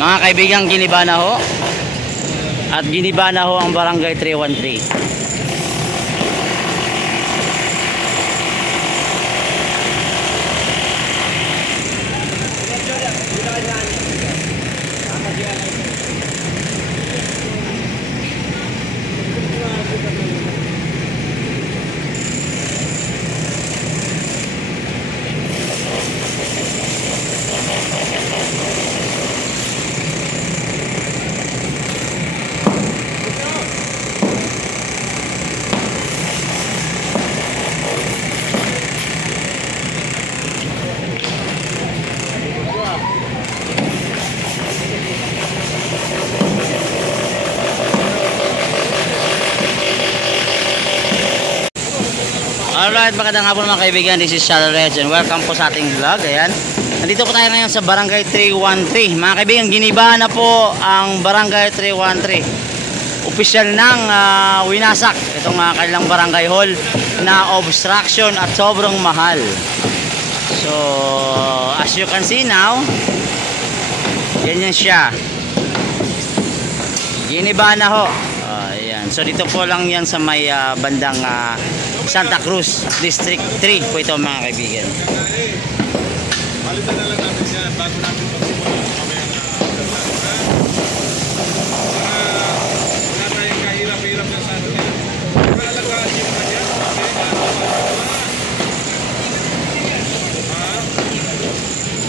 Mga kaibigan, giniba na ho. At giniba na ho ang Barangay 313. Alright, magandang hapon mga kaibigan. This is Shadow Reds and welcome po sa ating vlog. Ayan. Nandito po tayo ngayon sa Barangay 313. Mga kaibigan, giniba na po ang Barangay 313. Opisyal nang winasak itong kanilang barangay hall na obstruction at sobrang mahal. So, as you can see now, ganyan siya. Giniba na ho. Ayan. So, dito po lang yan sa may bandang Santa Cruz District 3 po ito mga kaibigan. Palitan na lang natin yan bago natin magsimula mamaya na wala tayong kahirap-hirap na sa atin yan. Pagkalagaan nyo naman yan.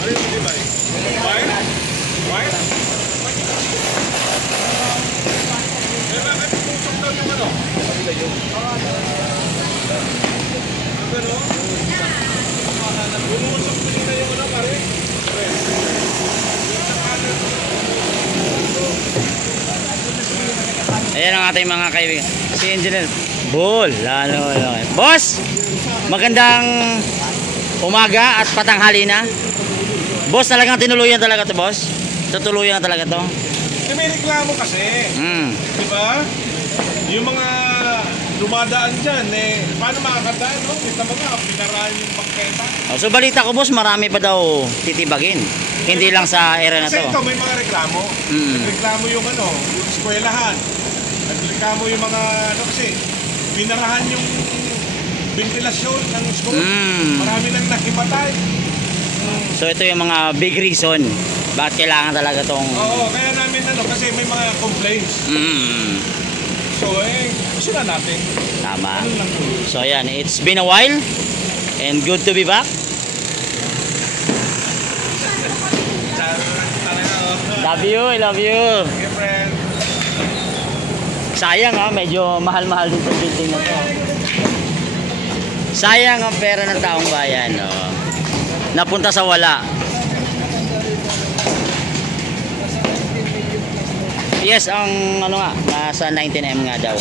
Ano yung matibay? White? White? Eh bakit pusok daw yung ano? Kapila yun. Ano? Bumusok mo nila yung ano pare? Ayan ang ating mga kaibigan. Si Engineer Bull. Boss! Magandang umaga at patanghali na. Boss, talagang tinuluyan talaga to, boss? Tutuluyan na talaga to? May reklamo kasi. Diba? Yung mga dumadaan dyan, paano makakadaan, no? Kita mo nga, pinaraan yung bangketa. So balita ko, boss, marami pa daw titibagin. Hindi lang sa area na to. Kasi ito, may mga reklamo. Reklamo yung ano, yung eskwelahan. Reklamo yung mga, ano kasi, pinarahan yung ventilasyon ng school. Marami nang nakibatay. So ito yung mga big reason bakit kailangan talaga tong... Oo, kaya namin ano, kasi may mga complaints. So gusto na natin. Tama. So ayan, it's been a while and good to be back. Love you, I love you. Okay, friend. Sayang medyo mahal-mahal din itong building na to. Sayang ang pera ng taong bayan. Napunta sa wala. Yes, ang ano nga, nasa 19M nga daw.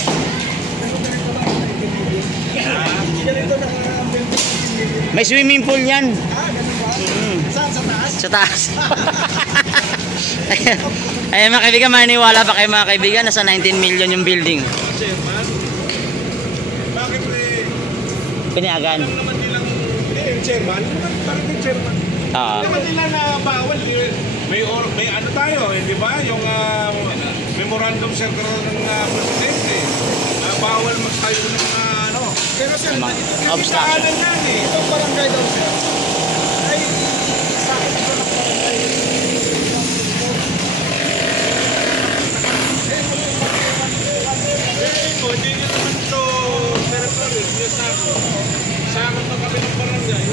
May swimming pool yan. Sa taas. Ay mga kaibigan, maniniwala ba kayo mga kaibigan, nasa 19 million yung building? Chairman? Bakit Piniagan. naman nilang chairman? Bakit yung chairman? Naman nila na bawal. May ano tayo, di ba? Yung memorandum circular ng presidente. Bawal magtayo ng mga ano. Pero sir, obstruction. Itong barangay daw sir. Ay, sa akin ito ng barangay. Hindi nyo naman ito territory. Sa akin pa kami ng barangay.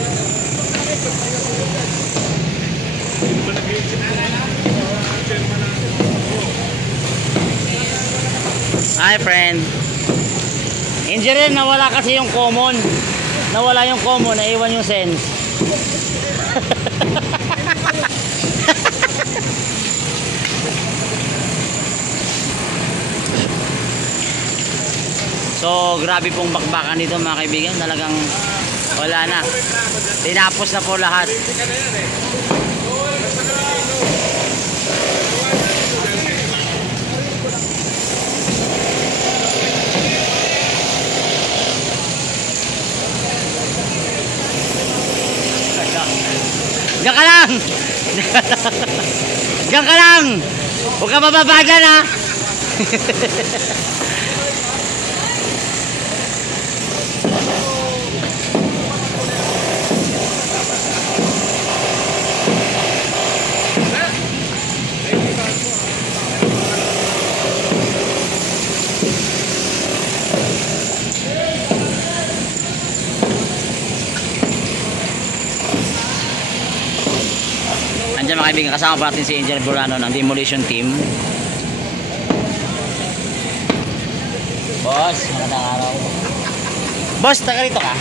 Hi friend. Engineer, nawala kasi yung common. Nawala yung common, naiwan yung sense. So grabe pong bakbakan dito mga kaibigan. Talagang wala na. Tinapos na po lahat. Diyan ka lang! Diyan ka lang. Huwag ka bababa dyan, ha. Andiyan mga kaibigan, kasama pa natin si Angel Burano ng demolition team. Boss, magandang araw. Boss, taga rito ka?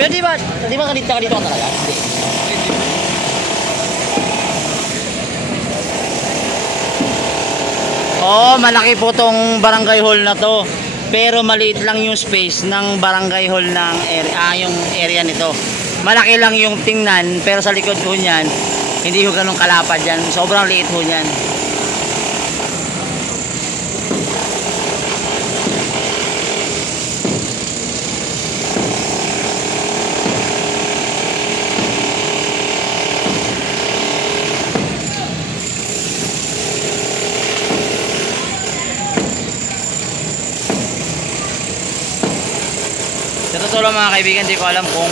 Pero di ba ka dito ka talaga? Oo, malaki po tong barangay hall na to. Pero maliit lang yung space ng barangay hall ng area, yung area nito. Malaki lang yung tingnan, pero sa likod po niyan, hindi ko ganun kalapad yan. Sobrang liit po niyan. Sa totoo lang mga kaibigan, di ko alam kung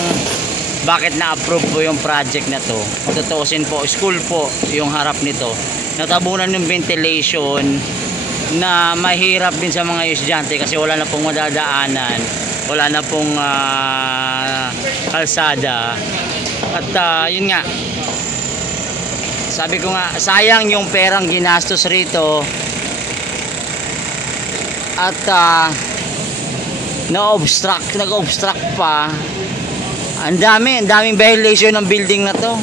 bakit na-approve po yung project na to. Tutuusin po, school po yung harap nito. Natabunan yung ventilation na mahirap din sa mga estudyante kasi wala na pong madadaanan, wala na pong kalsada. At yun nga, sabi ko nga, sayang yung perang ginastos rito. At nag-obstruct pa. Ang daming violation ng building na to.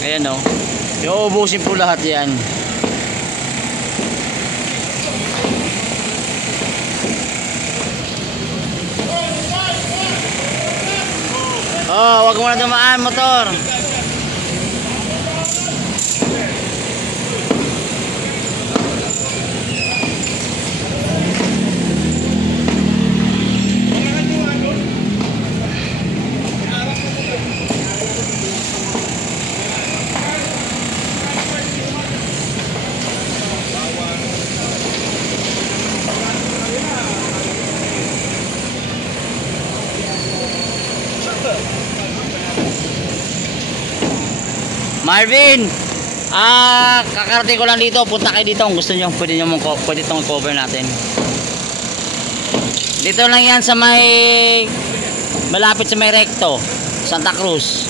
Ayan o. Iuubusin po lahat yan. Oh, wag mo na dumaan, motor. Marvin, kakarating ko lang dito. Punta kayo dito kung gusto nyo. Pwede itong cover natin. Dito lang yan sa may malapit sa may Recto, Santa Cruz.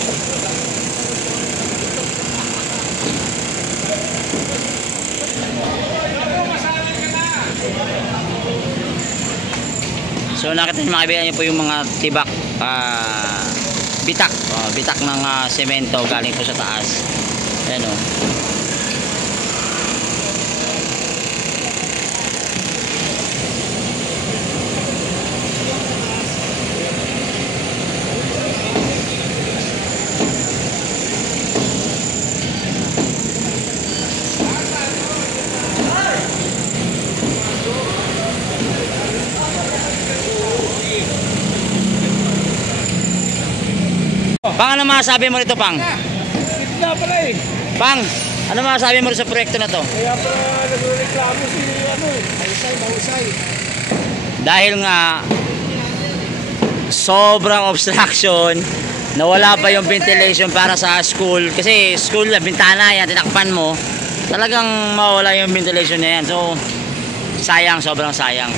So nakita nyo mga kaibigan, nyo po yung mga tibak, bitak ng semento galing po sa taas. Ayan o. Pang, ano masasabi mo rito, Pang? Ito pala eh. Pang, ano masasabi mo sa proyekto na to? Kaya pala nagreklamo si Mahusay. Dahil nga sobrang obstruction, nawala pa yung ventilation para sa school. Kasi school na bintana yan, tinakpan mo, talagang mawala yung ventilation na yan. So sayang, sobrang sayang.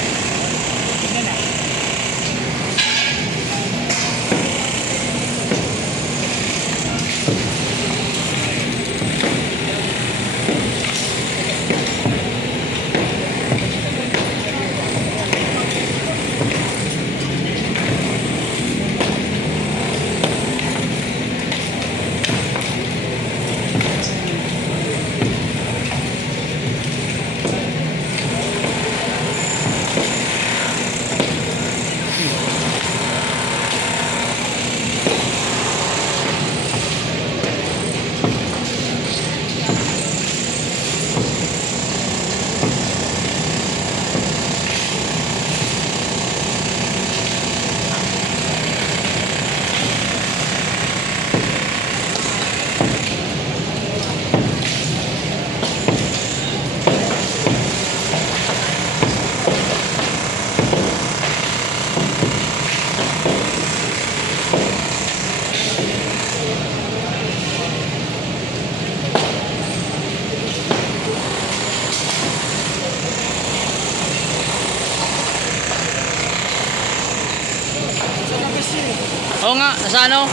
Oo nga, nasa ano?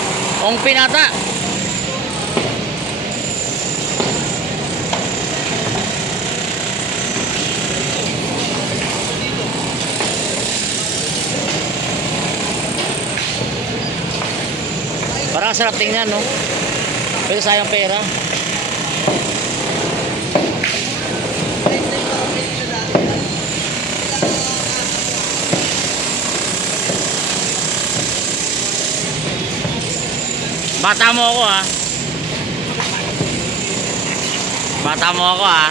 Ong pinata. Parang sarap tingnan, no? Pero sayang pera. Bata mo ako, ha? Bata mo ako, ha?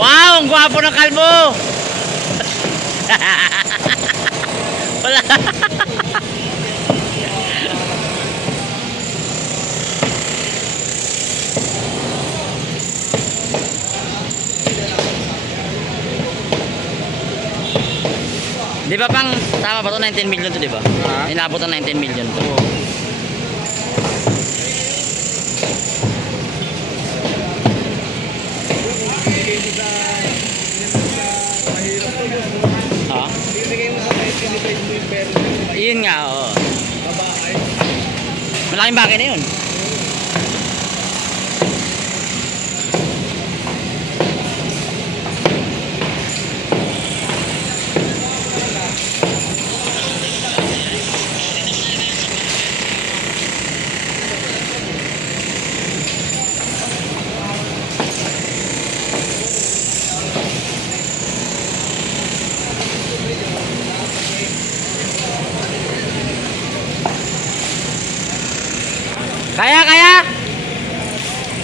Wow, ang gwapo ng kalbo. Wala. Di ba pang tama ba to, 19 million to, di ba? Inabot ng 19 million to. Ha? Yun nga, oo. Malaking bagay na yun.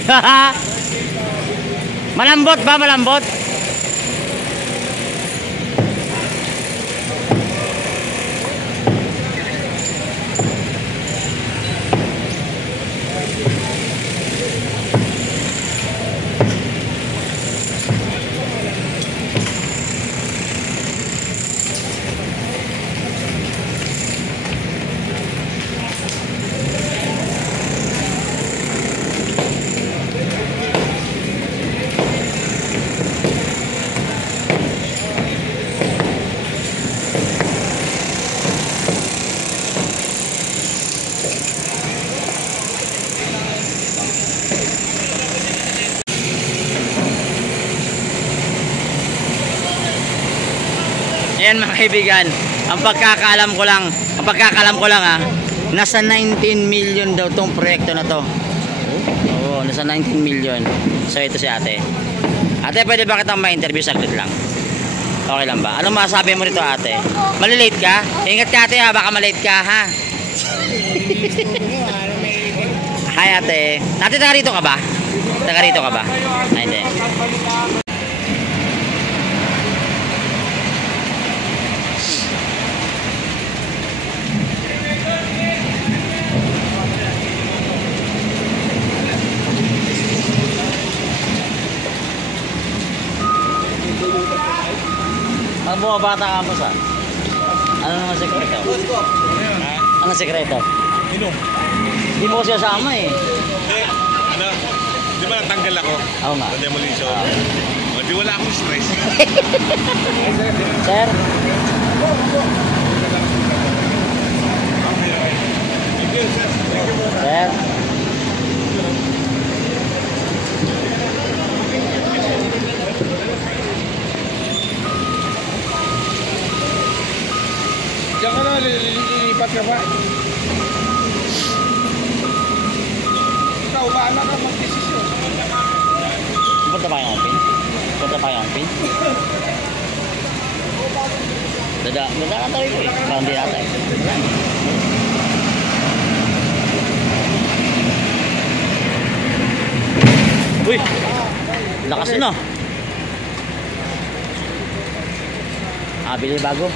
Kaya? Malambot ba? Malambot? Ayan mga kaibigan, ang pagkakaalam ko lang ha, nasa 19 million daw tong proyekto na to. Oo, nasa 19 million. So ito si ate. Ate, pwede ba kitang ma-interview saglit lang? Okay lang ba? Anong masasabi mo rito, ate? Malilate ka? Ingat ka, ate, ha, baka malate ka, ha? Hi, ate. Ate, taga rito ka ba? Taga rito ka ba? Ay, hindi. Ang bumabata ka mo sa? Ano naman sekreto? Ano sekreto? Sino? Hindi mo siya sama eh. Ano? Di ba natanggal ako? Oo nga. Sa demolition. Di wala akong stress. Sir? Sir? Diyan ka na, lilipat ka ba? Ikaw, bahala ka mag-desisyon. Punta pa yung pin? Punta pa yung pin? Dada ka tayo ko eh. Parang di natin. Uy! Lakas yun ah. Bili bago.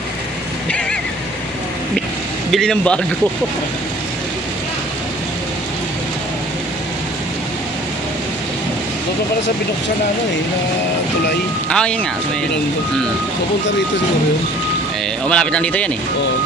Bili ng bago. Doon pala sa binuksan na na tulay. Ah, yun nga. So, Pinondo. mm. Pupunta rito siguro yun. Malapit lang dito yan eh. Oo.